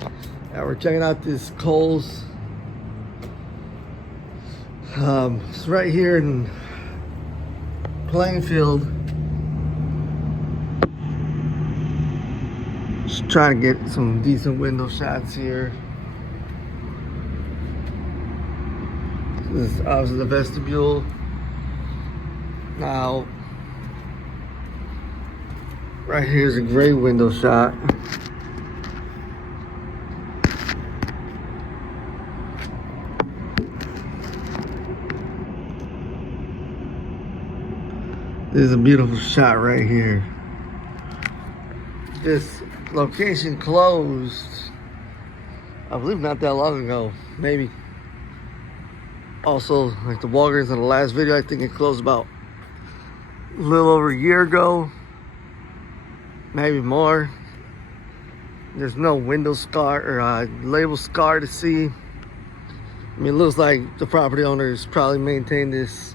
And we're checking out this Kohls. It's right here in Plainfield. Just trying to get some decent window shots here. This is obviously the vestibule. Now, right here's a great window shot. This is a beautiful shot right here. This location closed, I believe, not that long ago. Maybe. Also, like the Walgreens in the last video, I think it closed about a little over a year ago. Maybe more. There's no window scar or label scar to see. I mean, it looks like the property owners probably maintained this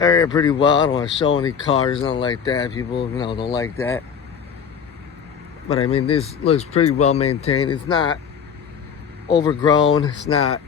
area pretty well. I don't want to show any cars, nothing like that. People, don't like that. But I mean, this looks pretty well maintained. It's not overgrown. It's not,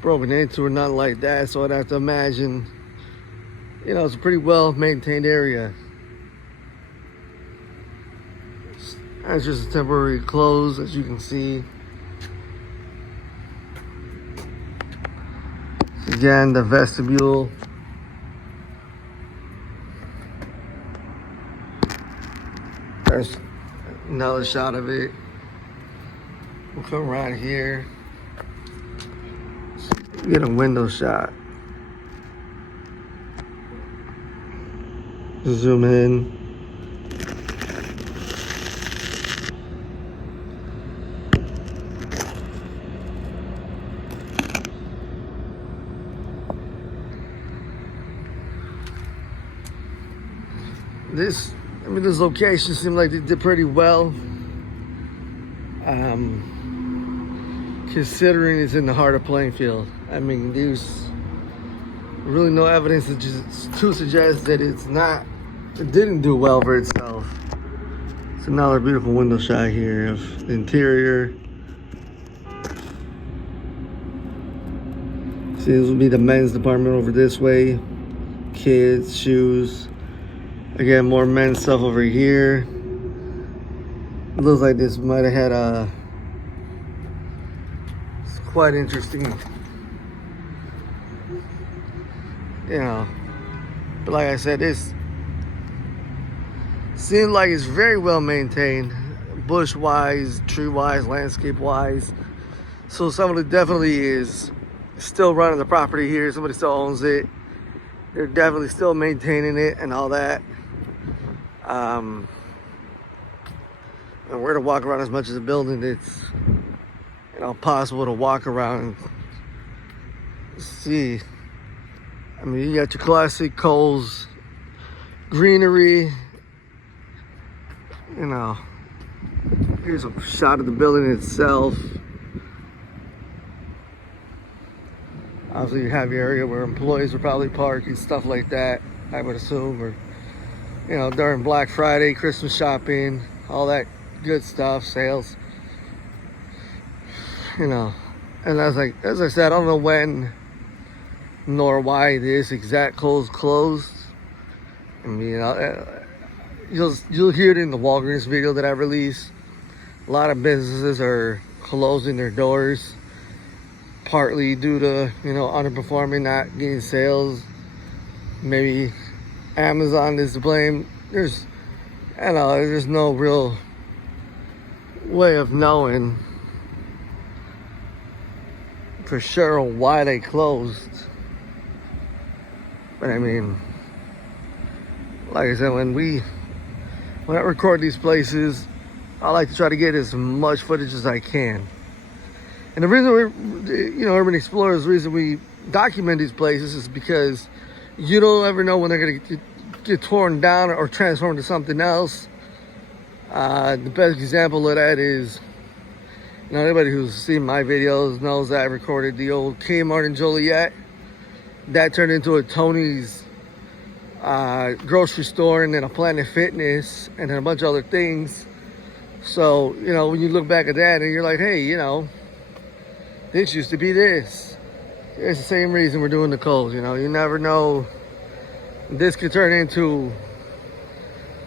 broken into or nothing like that. So I'd have to imagine, it's a pretty well maintained area. That's just a temporary close, as you can see. Again, the vestibule. There's another shot of it. We'll come right here. Get a window shot. Zoom in. This location seemed like they did pretty well. Considering it's in the heart of Plainfield. I mean, there's really no evidence to suggest that it didn't do well for itself. It's another beautiful window shot here of the interior. See, this will be the men's department over this way. Kids, shoes. Again, more men's stuff over here. It looks like this might have had it's quite interesting. But like I said, this seems like it's very well maintained, bush-wise, tree-wise, landscape-wise. So somebody definitely is still running the property here. Somebody still owns it. They're definitely still maintaining it and all that. And we're to walk around as much as the building. It's possible to walk around and see. I mean, you got your classic Kohls greenery. Here's a shot of the building itself. Obviously, you have your area where employees would probably park and stuff like that, I would assume, or during Black Friday, Christmas shopping, all that good stuff, sales. And as I said, I don't know when nor why this exact Kohls closed. I mean, you'll hear it in the Walgreens video that I released. A lot of businesses are closing their doors, partly due to underperforming, not getting sales. Maybe Amazon is to blame. There's no real way of knowing for sure why they closed. But I mean, like I said, when I record these places, I like to try to get as much footage as I can. And the reason Urban Explorers, the reason we document these places is because you don't ever know when they're going to get torn down or transformed into something else. The best example of that is, anybody who's seen my videos knows that I recorded the old Kmart in Joliet. That turned into a Tony's grocery store, and then a Planet Fitness, and then a bunch of other things. So, you know, when you look back at that and you're like, hey, you know, this used to be this. It's the same reason we're doing the Kohls, you know. You never know. This could turn into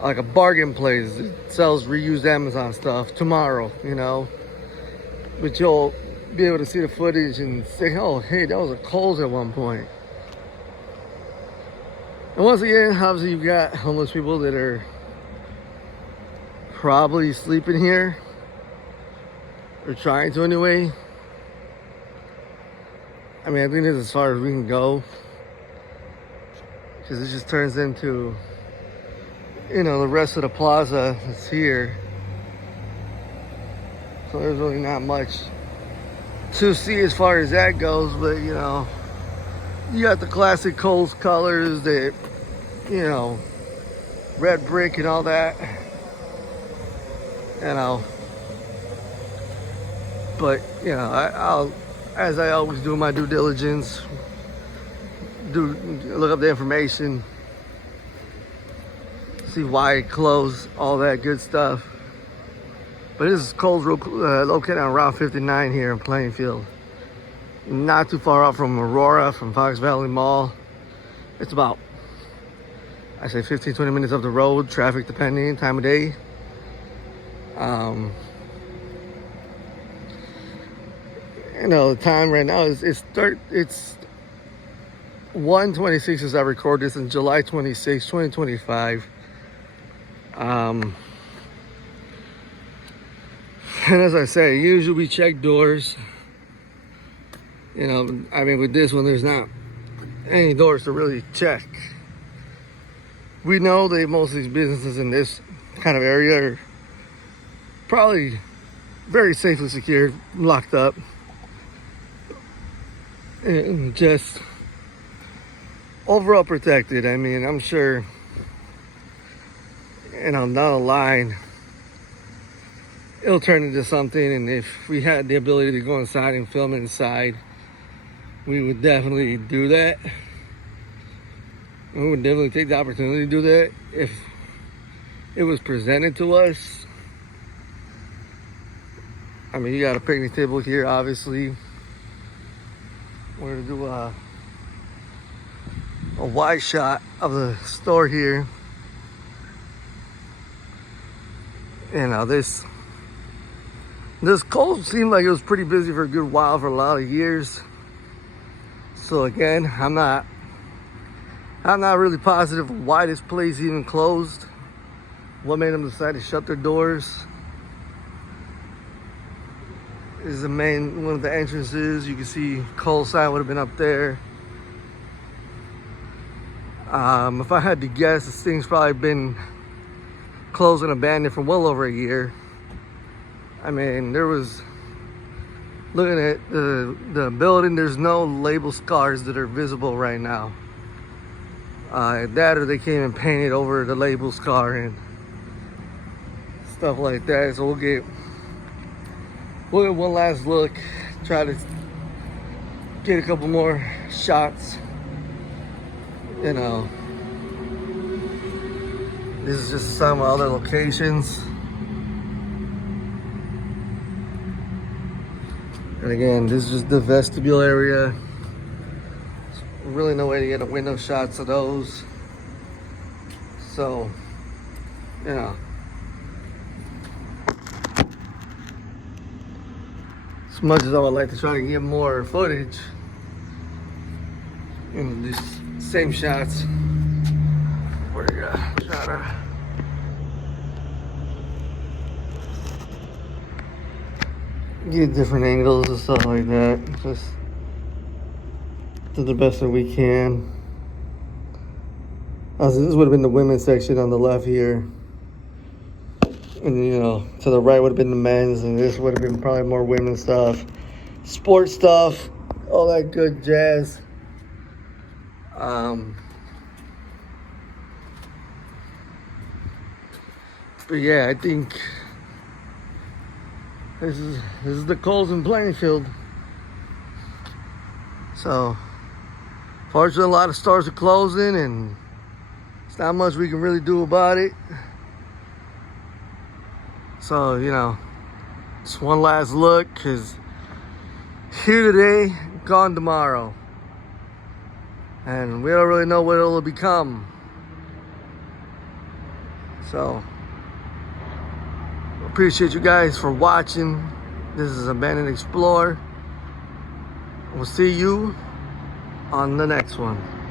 like a bargain place that sells reused Amazon stuff tomorrow, you know. But you'll be able to see the footage and say, oh, hey, that was a Kohls at one point. And once again, obviously you've got homeless people that are probably sleeping here, or trying to anyway. I mean, I think this is as far as we can go, because it just turns into, you know, the rest of the plaza that's here. So there's really not much to see as far as that goes, but you know, you got the classic Kohls colors, that, you know, red brick and all that, you know. But you know, I'll, as I always do, my due diligence, look up the information, see why it closed, all that good stuff. But this is Kohls located on Route 59 here in Plainfield. Not too far out from Aurora, from Fox Valley Mall. It's about, I say 15-20 minutes up the road, traffic depending, time of day. You know, the time right now is it's 1:26 as I record this on July 26, 2025. And as I say, usually we check doors. You know, I mean, with this one, there's not any doors to really check. We know that most of these businesses in this kind of area are probably very safely secured, locked up, and just overall protected. I mean, I'm sure, and I'm down the line, it'll turn into something, and if we had the ability to go inside and film inside, we would definitely do that. We would definitely take the opportunity to do that if it was presented to us. I mean, you got a picnic table here, obviously. We're gonna do a wide shot of the store here. You know, this Kohls seemed like it was pretty busy for a good while, for a lot of years. So again, I'm not really positive why this place even closed. What made them decide to shut their doors? This is one of the entrances. You can see Kohls sign would have been up there. If I had to guess, this thing's probably been closed and abandoned for well over a year. I mean, there was, looking at the building, there's no label scars that are visible right now. That, or they came and painted over the label scar and stuff like that. So we'll get one last look, try to get a couple more shots. You know, this is just some other locations. And again, this is just the vestibule area. There's really no way to get a window shots of those. So, you know, as much as I would like to try to get more footage, you know, these same shots, we're gonna try to get different angles and stuff like that. Just do the best that we can. This would have been the women's section on the left here. And you know, to the right would have been the men's, and this would have been probably more women's stuff, sports stuff, all that good jazz. But yeah, I think this is the Kohls in Plainfield. So, fortunately, a lot of stores are closing, and it's not much we can really do about it. So So, you know, just one last look, because here today, gone tomorrow. And we don't really know what it'll become. So, appreciate you guys for watching. This is Abandoned Explorer. We'll see you on the next one.